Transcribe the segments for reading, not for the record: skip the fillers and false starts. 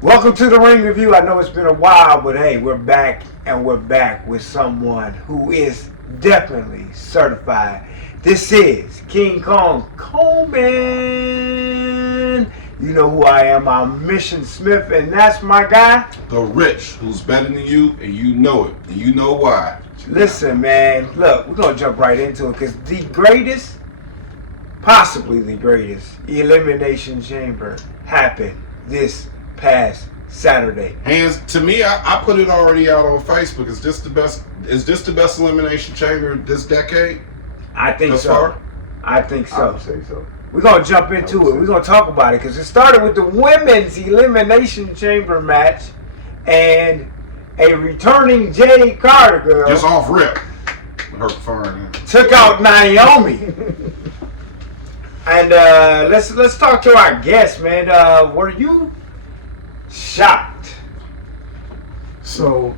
Welcome to the Ring Review. I know it's been a while, but hey, we're back, and we're back with someone who is definitely certified. This is King Kong Coleman. You know who I am. I'm Mission Smith, and that's my guy. The Rich, who's better than you, and you know it, and you know why. Listen, man, look, we're going to jump right into it, because the greatest, possibly the greatest, Elimination Chamber happened this past Saturday. Hands to me, I put it already out on Facebook. Is this the best? Is this the best Elimination Chamber this decade? I think Thus so. far? I think so. I would say so. We're going to jump into it. We're going to talk about it because it started with the women's Elimination Chamber match and a returning Jade Carter girl Just off rip. Her fern. took out Naomi. And let's talk to our guest, man. Were you shocked? So,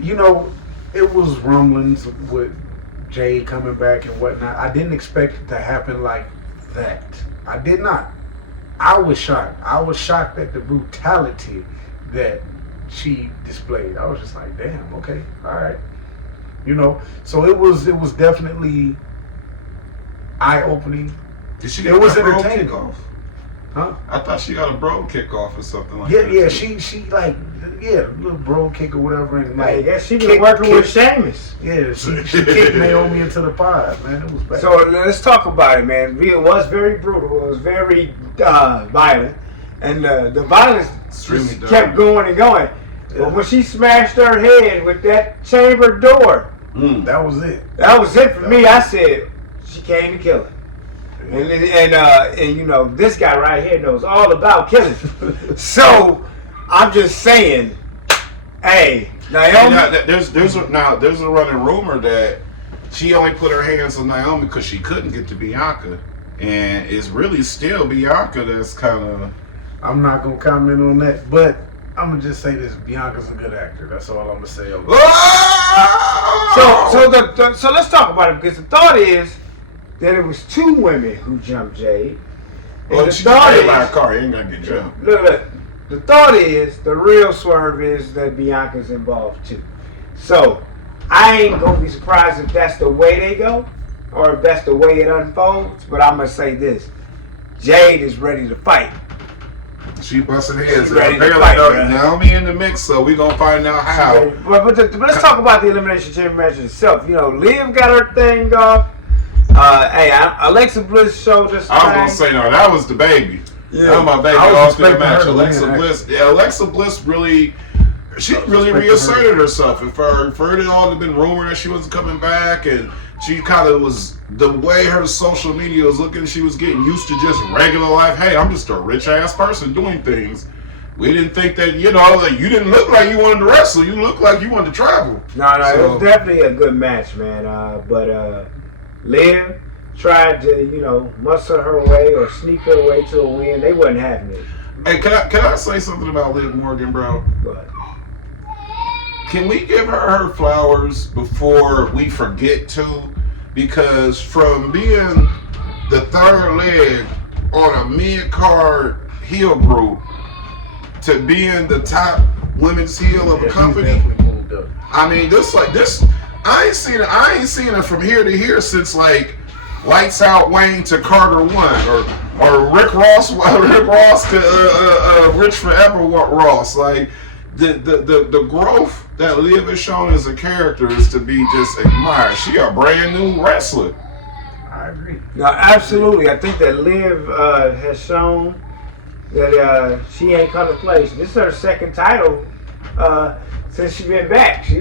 you know, it was rumblings with Jay coming back and whatnot. I didn't expect it to happen like that. I did not. I was shocked. I was shocked at the brutality that she displayed. I was just like, damn, okay, all right. You know, so it was definitely eye-opening. Did she It get was a bro entertaining. kickoff? Huh? I thought she got a bro kickoff or something like Yeah, that. yeah, she like, yeah, little bro kick or whatever. And I like, guess she been working with Sheamus. yeah, she kicked Naomi into the pod, man. It was bad. So let's talk about it, man. It was very brutal. It was very violent. And the violence Extremely just kept going and going. Yeah. But when she smashed her head with that chamber door, That was it. that was it for me. I said, she came to kill it. And you know, this guy right here knows all about killing. So I'm just saying, hey, Naomi. Now, there's a running rumor that she only put her hands on Naomi because she couldn't get to Bianca, and it's really still Bianca that's kind of. I'm not gonna comment on that, but I'm gonna just say this: Bianca's a good actor. That's all I'm gonna say. So let's talk about it, because the thought is that it was two women who jumped Jade. And Well, the she thought just by a is, car. He ain't gonna get jumped. look, the thought is, the real swerve is that Bianca's involved too. So I ain't gonna be surprised if that's the way they go, or if that's the way it unfolds. But I'm gonna say this: Jade is ready to fight. She busting heads. She ready to Apparently, fight, man. Naomi in the mix, so we gonna find out how. But let's talk about the Elimination Chamber match itself. You know, Liv got her thing off. Alexa Bliss showed us. I was gonna say no, that was the baby. Yeah. That was my baby I was off the expecting match. her to Alexa win, Bliss. Yeah, Alexa Bliss really. She really expecting reasserted herself. And for it all had been rumored that she wasn't coming back, and she kind of was, the way her social media was looking, she was getting used to just regular life. Hey, I'm just a rich ass person doing things. We didn't think that, you know, like you didn't look like you wanted to wrestle. You looked like you wanted to travel. No, it was definitely a good match, man. But Liv tried to, you know, muscle her way or sneak her way to a win. They wasn't having it. Hey, can I say something about Liv Morgan, bro? But Can we give her flowers before we forget to? Because from being the third leg on a mid-card heel group to being the top women's heel of a Yeah, company, she's definitely moved up. I mean, this I ain't seen it from here to here since like Lights Out Wayne to Carter 1, or Rick Ross to Rich Forever Ross. Like the growth that Liv has shown as a character is to be just admired. She a brand new wrestler. I agree. no, absolutely. I think that Liv has shown that she ain't come to play. This is her second title since she been back. She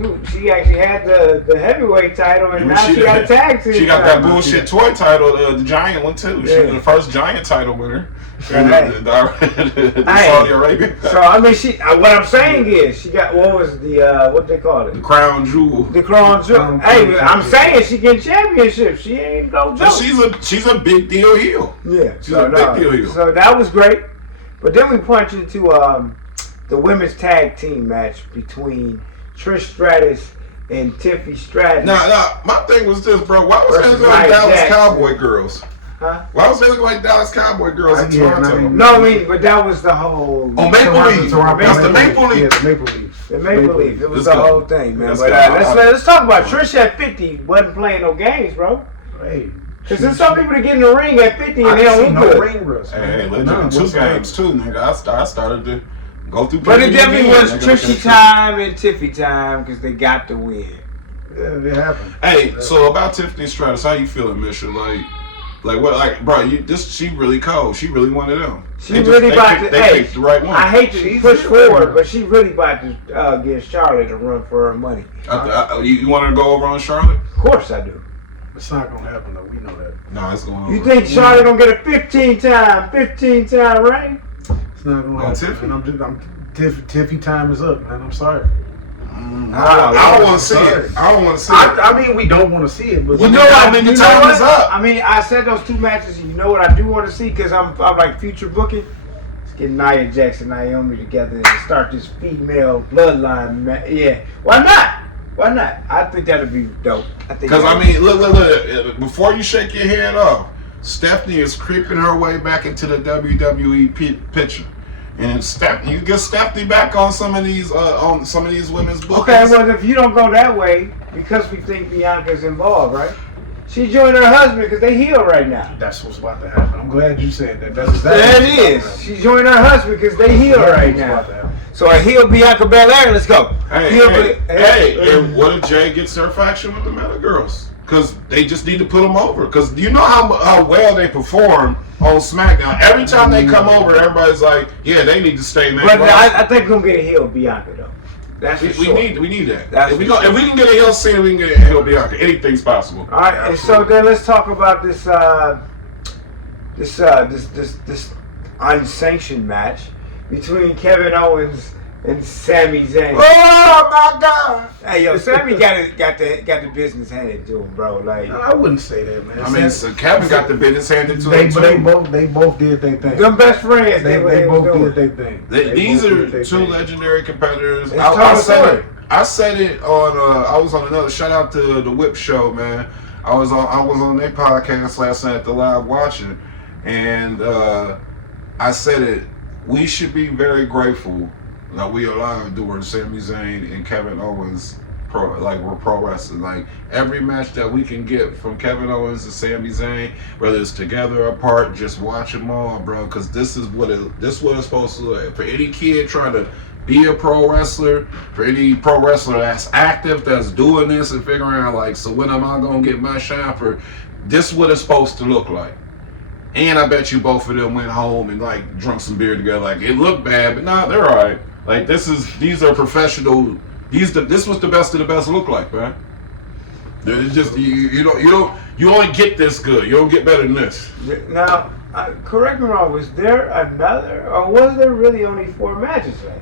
actually had the heavyweight title, and now she got a tag team. She got that title. bullshit toy title, the giant one too. She was the first giant title winner in the Saudi Arabia. So I mean, what I'm saying is, she got what they call it? The crown jewel. The crown jewel. Hey, I'm saying she get championships. She ain't no joke. She's a big deal heel. Yeah, She's a big deal heel. So that was great. But then we punch into the women's tag team match between Trish Stratus and Tiffy Stratton. Now, my thing was this, bro. Why was Versus that Mike Dallas Jackson. Cowboy girls? Huh? Why was they looking like Dallas Cowboy girls in Toronto? No, I mean, but that was the whole. Oh, Maple Leaf. That's the Maple Leaf. Yeah, the Maple Leaf. The Maple Leaf. It was the whole thing, man. Let's But go. let's talk about Trish at 50 wasn't playing no games, bro. Hey. Because there's some people that get in the ring at 50 and I they don't see look no good. ring rust. Hey, legit 2 games too, nigga. I started to go through. But it definitely was nigga. Trishy time and Tiffy time because they got the win. Yeah, it happened. Hey, so about Tiffany Stratus, how you feeling, Misha? Like what? Like, bro, she really cold. She really one of them. She really about to. They picked the right one. I hate to push forward, but she really about to give Charlotte a run for her money. You want her to go over on Charlotte? Of course I do. It's not gonna happen though. We know that. No, it's going over. You think Charlotte gonna get a 15 time reign? It's not gonna happen. Tiffy? Tiffy time is up, man. I'm sorry. I don't want to see it. I don't want to see it. I mean, we don't want to see it, but You know what? the You know time what? is up. I mean, I said those 2 matches. You know what I do want to see because I'm like future booking. Let's get Nia Jax and Naomi together and start this female bloodline. Yeah, why not? Why not? I think that'd be dope. Because I mean, look. Before you shake your head off, Stephanie is creeping her way back into the WWE picture. And you get Stephanie back on some of these women's books. Okay, well if you don't go that way, because we think Bianca's involved, right? She joined her husband because they heal right now. that's what's about to happen. I'm glad you said that. That's exactly There what's it about is. to happen. She joined her husband because they heal right That's what's now. about to happen. So I heal Bianca Belair. Let's go. Hey, and what if Jay gets her faction with the Meta Girls? Because they just need to put them over. Because you know how well they perform on SmackDown. Every time they come over, everybody's like, yeah, they need to stay in that. But I think we're gonna get a heel Bianca though. That's for we sure. need that. That's If we for sure. can get a heel Cena, we can get a heel Bianca. Anything's possible. All right, and so then let's talk about this unsanctioned match between Kevin Owens and Sami Zayn. Oh my God! Hey yo, Sami got the business handed to him, bro. Like No, I wouldn't say that, man. I mean, so Kevin got the business handed to They him too. both did their thing. them best friends. They both did their thing. These both are did their two thing. legendary competitors. It's I total said story. it. I said it on. I was on another. Shout out to the Whip Show, man. I was on their podcast last night at the live watching, and I said it. We should be very grateful that we alive during Sami Zayn and Kevin Owens we're pro wrestling. Like every match that we can get from Kevin Owens and Sami Zayn, whether it's together or apart, just watch them all, bro. Because this is what it's supposed to look like. For any kid trying to be a pro wrestler, for any pro wrestler that's active, that's doing this and figuring out like, so when am I gonna get my shine for? This is what it's supposed to look like. And I bet you both of them went home and like drunk some beer together. Like it looked bad, but nah, they're alright. Like these are professional. This was the best of the best look like, man. It's just you only get this good. You don't get better than this. Now, correct me wrong. Was there another, or was there really only 4 matches last night?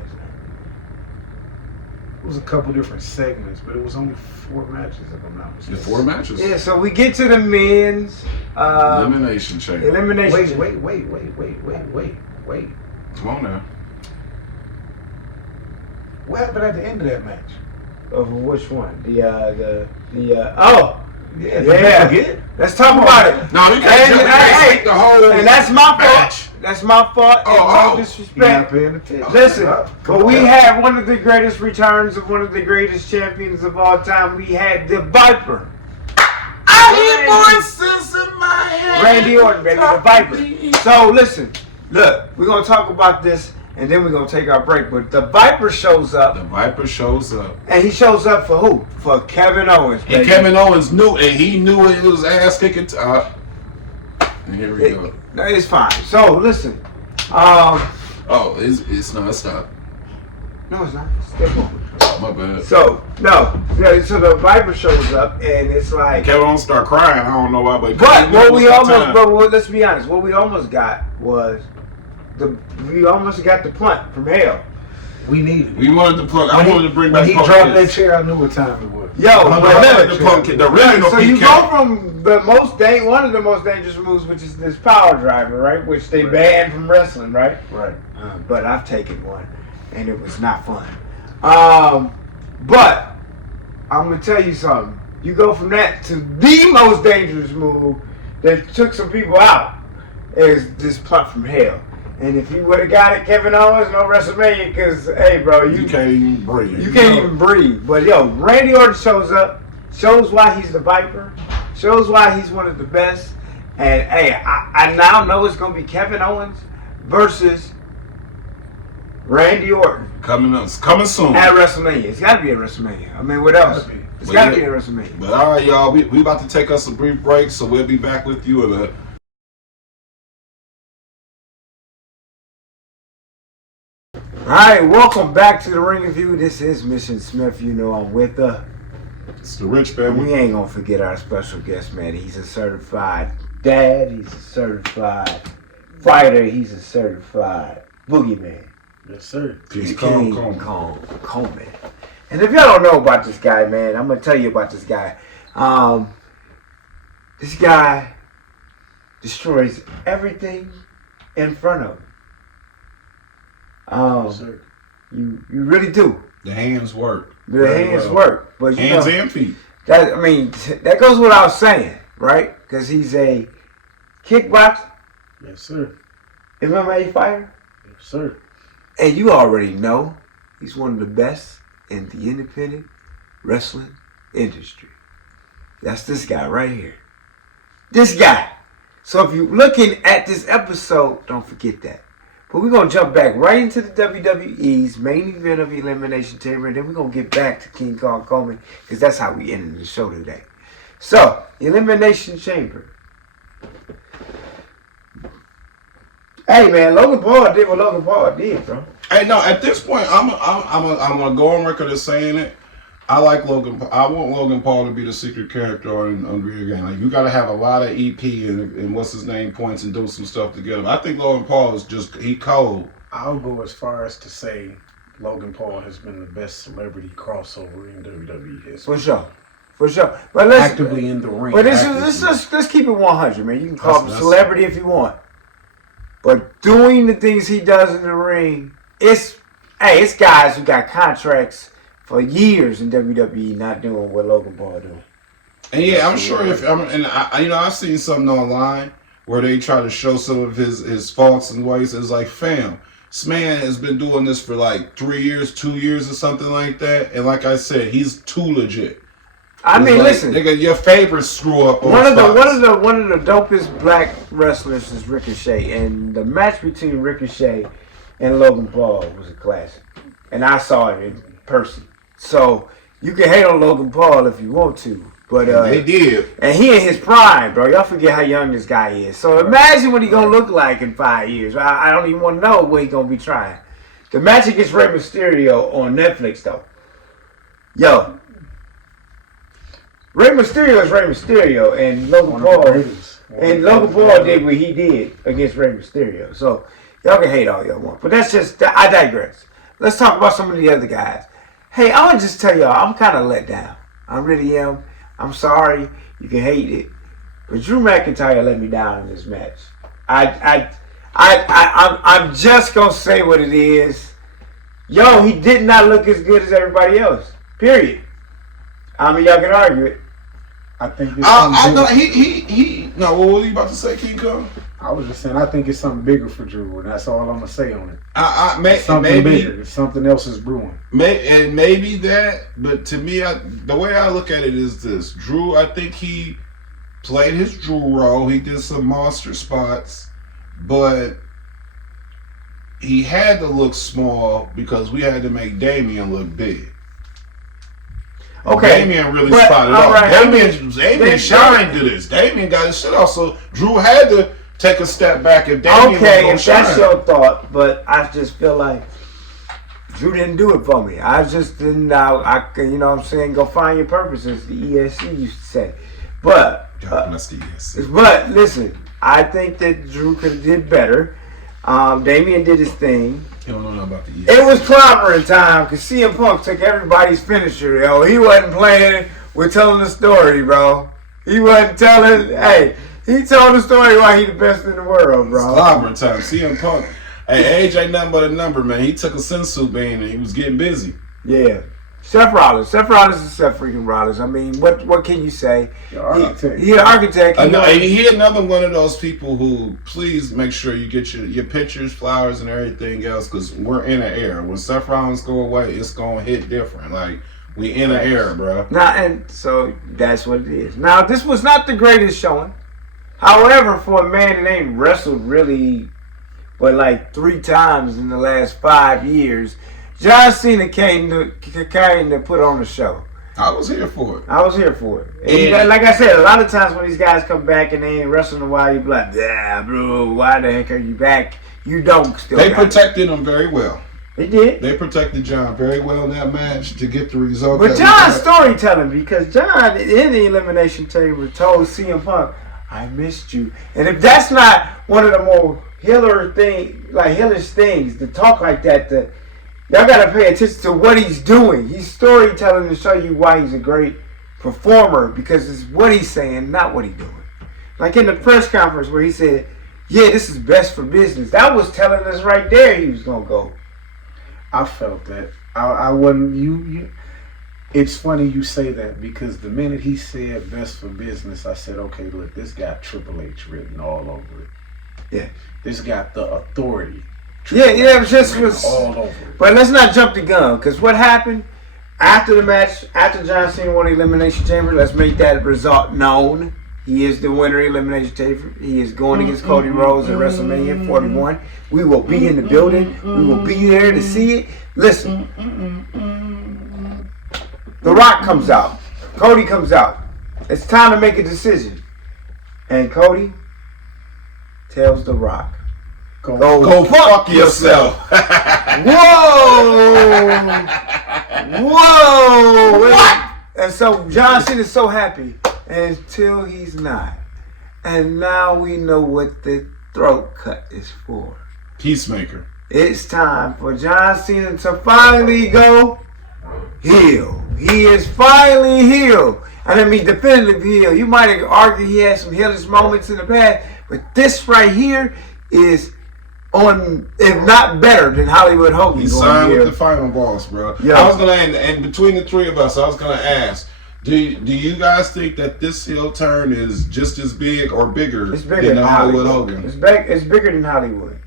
It was a couple different segments, but it was only 4 matches, if I'm not mistaken. It's 4 matches. Yeah. So we get to the men's Elimination chamber. elimination. Wait. Come on now. What happened at the end of that match? Of which one? Yeah. Forget? Let's talk about it. No, you can't take the whole. And that's my match. fault. That's my fault. Oh, No oh. You're not disrespect. paying attention. Listen, Come but we on. had one of the greatest returns of one of the greatest champions of all time. We had the Viper. I hear voices in my head. Randy Orton, baby, the Viper. So listen, look, we're gonna talk about this and then we're gonna take our break. But the Viper shows The up, Viper shows up. and he shows up for who? For Kevin Owens, baby. And Kevin Owens knew, and he knew it was ass kicking. And here we go. No, it's fine. So listen, Oh, it's not. Stop. no, it's not. Stay on. Oh, my bad. So the Viper shows up, and it's like. Kevin Owens start crying. I don't know why, but Let's be honest. What we almost got was we almost got the punt from hell. We needed it. we wanted to plug. I wanted to bring back. When he Punk dropped that Kids. chair, I knew what time it was. Yo, I wanted the Punk Kid, the original so you PK. go from one of the most dangerous moves, which is this power driver, right? Which they banned from wrestling, right? Right. But I've taken one, and it was not fun. But I'm gonna tell you something. You go from that to the most dangerous move that took some people out is this punt from hell. And if he would have got it, Kevin Owens, no WrestleMania, because, hey, bro, you can't even breathe. You can't even breathe. But, yo, Randy Orton shows up, shows why he's the Viper, shows why he's one of the best. And, hey, I now know it's going to be Kevin Owens versus Randy Orton. Coming soon. At WrestleMania. It's got to be at WrestleMania. I mean, what else? It's got to be at WrestleMania. But, all right, y'all, we about to take us a brief break, so we'll be back with you in a... Alright, welcome back to the Ring Review. This is Mission Smith. You know I'm with her. It's the Rich Family. We ain't gonna forget our special guest, man. He's a certified dad. He's a certified fighter. He's a certified boogeyman. Yes, sir. King Kong Coleman. And if y'all don't know about this guy, man, I'm gonna tell you about this guy. This guy destroys everything in front of him. Sir. You really do. The hands work. The hands work, but hands and feet. That goes without saying, right? Because he's a kickboxer, Yes, sir. MMA fighter, Yes, sir. and you already know he's one of the best in the independent wrestling industry. That's this guy right here. This guy. So if you're looking at this episode, don't forget that. But we're going to jump back right into the WWE's main event of Elimination Chamber, and then we're going to get back to King Kong Coleman, because that's how we ended the show today. So, Elimination Chamber. Hey, man, Logan Paul did what Logan Paul did, bro. Hey, no, at this point, I'm gonna go on record as saying it. I like Logan. I want Logan Paul to be the secret character on video game. Like, you got to have a lot of EP and what's his name points and do some stuff together. I think Logan Paul is he cold. I'll go as far as to say Logan Paul has been the best celebrity crossover in WWE history. For sure. But let's Actively in the ring. But let's keep it 100, man. You can call him a celebrity if you want. But doing the things he does in the ring, it's guys who got contracts for years in WWE not doing what Logan Paul doing. And yeah, I'm sure I've seen something online where they try to show some of his faults and ways. It's like, fam, this man has been doing this for like 3 years, 2 years or something like that. And like I said, he's too legit. I mean, listen, nigga, your favorites screw up on one of the dopest black wrestlers is Ricochet, and the match between Ricochet and Logan Paul was a classic. And I saw it in person. So you can hate on Logan Paul if you want to, but they did. And he in his prime, bro. Y'all forget how young this guy is. So imagine what he gonna look like in 5 years. I don't even want to know what he gonna be trying. The match against Rey Mysterio on Netflix, though. Yo, Rey Mysterio is Rey Mysterio, and Logan Paul did what he did against Rey Mysterio. So y'all can hate all y'all want, but I digress. Let's talk about some of the other guys. Hey, I want to just tell y'all, I'm kind of let down. I really am. I'm sorry. You can hate it. But Drew McIntyre let me down in this match. I'm just going to say what it is. Yo, he did not look as good as everybody else. Period. I mean, y'all can argue it. I think it's No, what were you about to say, King Kong? I was just saying, I think it's something bigger for Drew, and that's all I'm gonna say on it. Maybe bigger. Something else is brewing. Maybe that, but to me, the way I look at it is this: Drew, I think he played his Drew role. He did some monster spots, but he had to look small because we had to make Damian look big. Okay. Damian really spotted off. Right. Damian shined to this. Damian got his shit off, so Drew had to take a step back if Damian was gonna shine. That's your thought, but I just feel like Drew didn't do it for me. I just didn't. You know what I'm saying? Go find your purpose, as the ESC used to say. But God bless the ESC. But listen, I think that Drew could have did better. Damian did his thing. You don't know nothing about the ESC. It was clobbering time because CM Punk took everybody's finisher, yo. He wasn't playing. We're telling the story, bro. He wasn't telling. Hey, he told the story why he the best in the world, bro. It's clobbering time. CM Punk. Hey, age ain't nothing but a number, man. He took a sensu bean and he was getting busy. Yeah. Seth Rollins. Seth Rollins is Seth freaking Rollins. I mean, what can you say? Architect. He an architect. He another one of those people who, please make sure you get your pictures, flowers, and everything else, because we're in an era. When Seth Rollins go away, it's gonna hit different. Like, we in an era, bro. Now, and so that's what it is. Now, this was not the greatest showing. However, for a man that ain't wrestled really, but like 3 times in the last 5 years, John Cena came to put on the show. I was here for it. I was here for it. And like I said, a lot of times when these guys come back and they ain't wrestling a while, you be like, yeah, bro, why the heck are you back? You don't still. They protected him very well. They did. They protected John very well in that match to get the result. But John's storytelling, because John in the Elimination Chamber told CM Punk, I missed you. And if that's not one of the more hellish things to talk like that, y'all got to pay attention to what he's doing. He's storytelling to show you why he's a great performer, because it's what he's saying, not what he's doing. Like in the press conference where he said, yeah, this is best for business. That was telling us right there he was going to go. I felt that. I wasn't, you. It's funny you say that, because the minute he said best for business, I said, okay, look, this got Triple H written all over it. Yeah. This got the authority. It was all over it. But let's not jump the gun, because what happened after the match, after John Cena won the Elimination Chamber, let's make that result known. He is the winner of the Elimination Chamber. He is going against Cody Rhodes at WrestleMania 41. We will be in the building. We will be there to see it. Listen. The Rock comes out. Cody comes out. It's time to make a decision. And Cody tells The Rock, Go fuck yourself. Whoa! What? And so John Cena is so happy until he's not. And now we know what the throat cut is for. Peacemaker. It's time for John Cena to finally go heel. He is finally heel. And I mean definitive heel. You might argue he had some heelish moments in the past, but this right here is on, if not better than Hollywood Hogan. He signed with the final boss, bro. Yeah. I was gonna, and between the three of us, I was gonna ask, do you guys think that this heel turn is just as big or bigger, than Hollywood Hogan? It's bigger than Hollywood.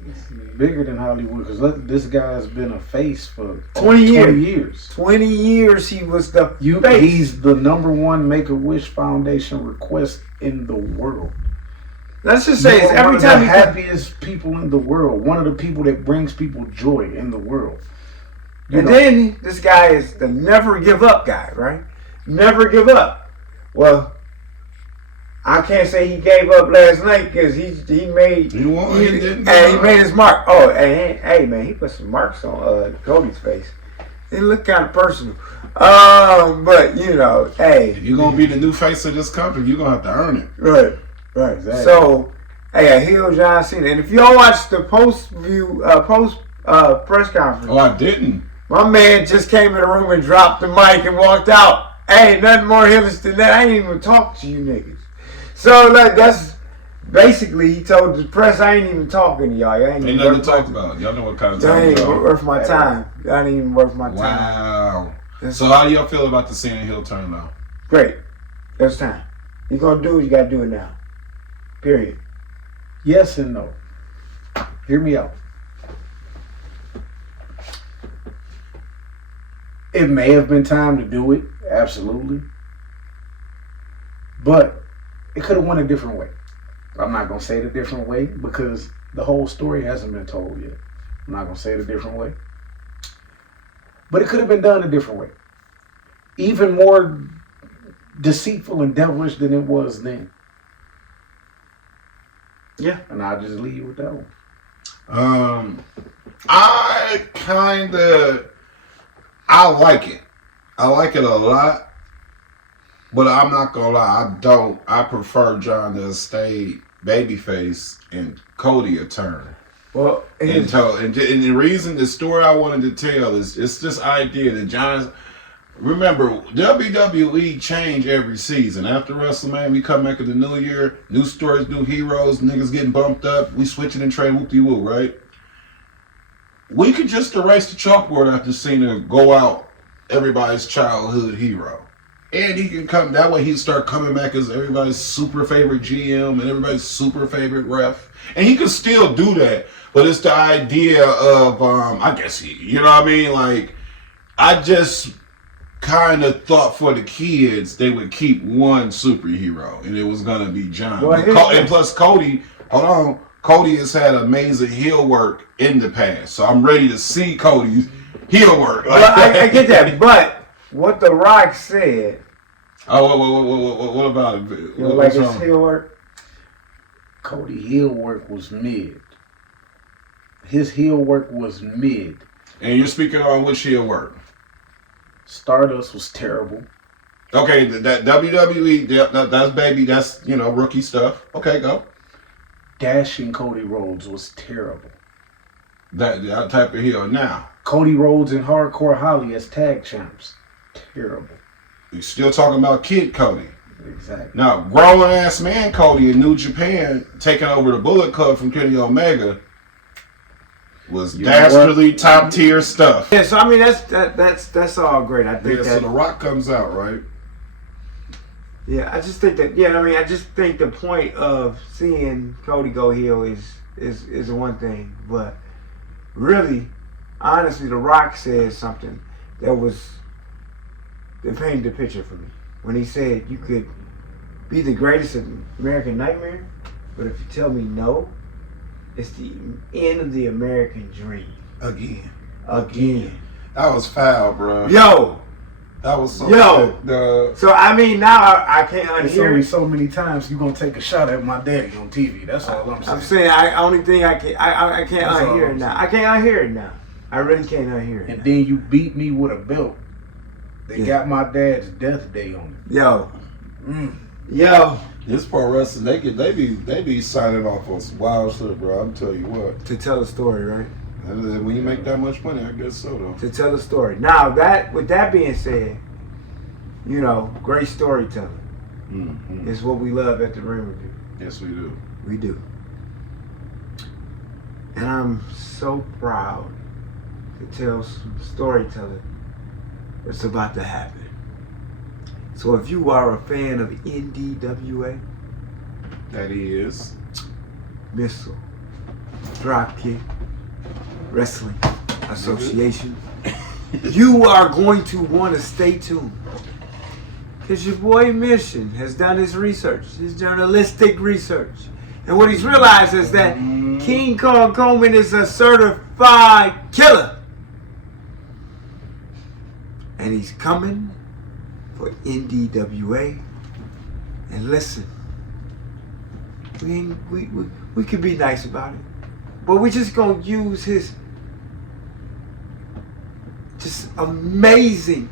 Bigger than Hollywood, because this guy's been a face for 20 years. 20 years he was the face. He's the #1 Make-A-Wish Foundation request in the world. Let's just say it's every time the happiest people in the world. One of the people that brings people joy in the world. Then this guy is the never give up guy, right? Never give up. Well, I can't say he gave up last night, because he made his mark. Oh, hey man, he put some marks on Cody's face. It looked kind of personal. But hey, if you're gonna be the new face of this company, you're gonna have to earn it. Right. Exactly. So, hey, I heel John Cena, and if y'all watch the post press conference, I didn't. My man just came in the room and dropped the mic and walked out. Hey, nothing more heelish than that. I ain't even talk to you niggas. So, like, that's basically, he told the press, I ain't even talking to y'all. Y'all ain't nothing to talk about. Y'all know what kind of time. Y'all ain't even worth my time. Y'all ain't even worth my time. Wow. So how do y'all feel about the Cena heel turn now? Great. It's time. You gonna do it, you gotta do it now. Period. Yes and no. Hear me out. It may have been time to do it, absolutely. But it could have went a different way. I'm not going to say it a different way, because the whole story hasn't been told yet. I'm not going to say it a different way. But it could have been done a different way. Even more deceitful and devilish than it was then. Yeah. And I'll just leave you with that one. I like it. I like it a lot. But I'm not gonna lie, I prefer John to stay babyface and Cody a turn. Well, and the reason, the story I wanted to tell is it's this idea that John's. Remember, WWE change every season. After WrestleMania, we come back in the new year, new stories, new heroes, niggas getting bumped up, we switching and trade whoop-de-woo, right? We could just erase the chalkboard after Cena go out everybody's childhood hero. And he can come that way. He start coming back as everybody's super favorite GM and everybody's super favorite ref, and he could still do that. But it's the idea of, I guess you know what I mean. Like, I just kind of thought for the kids they would keep one superhero, and it was gonna be John. Well, And plus, Cody, hold on, Cody has had amazing heel work in the past, so I'm ready to see Cody's heel work. Well, I get that, but what The Rock said. Oh, what about it? You know, like his heel work? Cody heel work was mid. His heel work was mid. And you're speaking on which heel work? Stardust was terrible. Okay, that WWE, that's baby, that's, you know, rookie stuff. Okay, go. Dashing Cody Rhodes was terrible. That type of heel. Now, Cody Rhodes and Hardcore Holly as tag champs. Terrible. you're still talking about Kid Cody. Exactly. Now, grown ass man Cody in New Japan taking over the Bullet Club from Kenny Omega was dastardly top tier stuff. Yeah, so I mean that's all great. I think So The Rock comes out, right? Yeah, I just think that. Yeah, I mean, I just think the point of seeing Cody go heel is one thing, but really, honestly, The Rock said something that painted the picture for me when he said you could be the greatest American nightmare, but if you tell me no, it's the end of the American dream. Again. That was foul, bro. Yo. That was so sick. So I mean, now I can't It's unhear only it. so many times you gonna take a shot at my daddy on TV. That's all I'm saying. I'm saying only thing I can't That's all unhear it I'm now. saying. I can't unhear it now. I really can't unhear it. And now. then you beat me with a belt. They got my dad's death day on it. Yo. Mm. Yo. This pro wrestling, they be signing off on some wild shit, bro. I'm telling you what. To tell a story, right? When you make that much money, I guess so though. To tell a story. Now with that being said, you know, great storytelling Mm-hmm. is what we love at the Ring Review. Yes, we do. We do. And I'm so proud to tell some storytelling that's about to happen. So if you are a fan of NDWA, That is. Missile, Dropkick, Wrestling Association, you are going to want to stay tuned. Because your boy Mission has done his research, his journalistic research. And what he's realized is that King Kong Coleman is a certified killer. And he's coming for NDWA. And listen, we can be nice about it. But we're just going to use his just amazing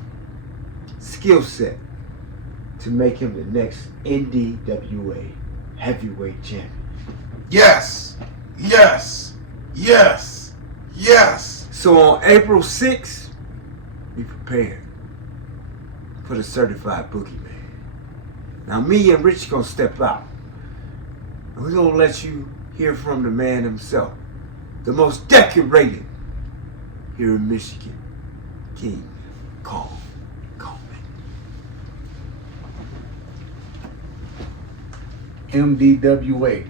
skill set to make him the next NDWA heavyweight champion. Yes. So on April 6th, be prepared for the certified boogeyman. Now me and Rich gonna step out. And we're gonna let you hear from the man himself, the most decorated here in Michigan, King Kong Coleman. MDWA.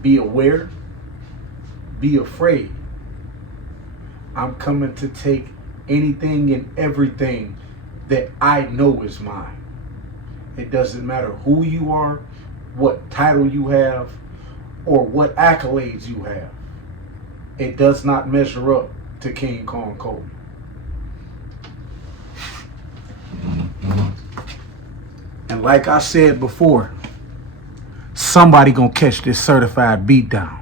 Be aware. Be afraid. I'm coming to take anything and everything that I know is mine. It doesn't matter who you are, what title you have, or what accolades you have. It does not measure up to King Kong Coleman. And like I said before, somebody gonna catch this certified beatdown.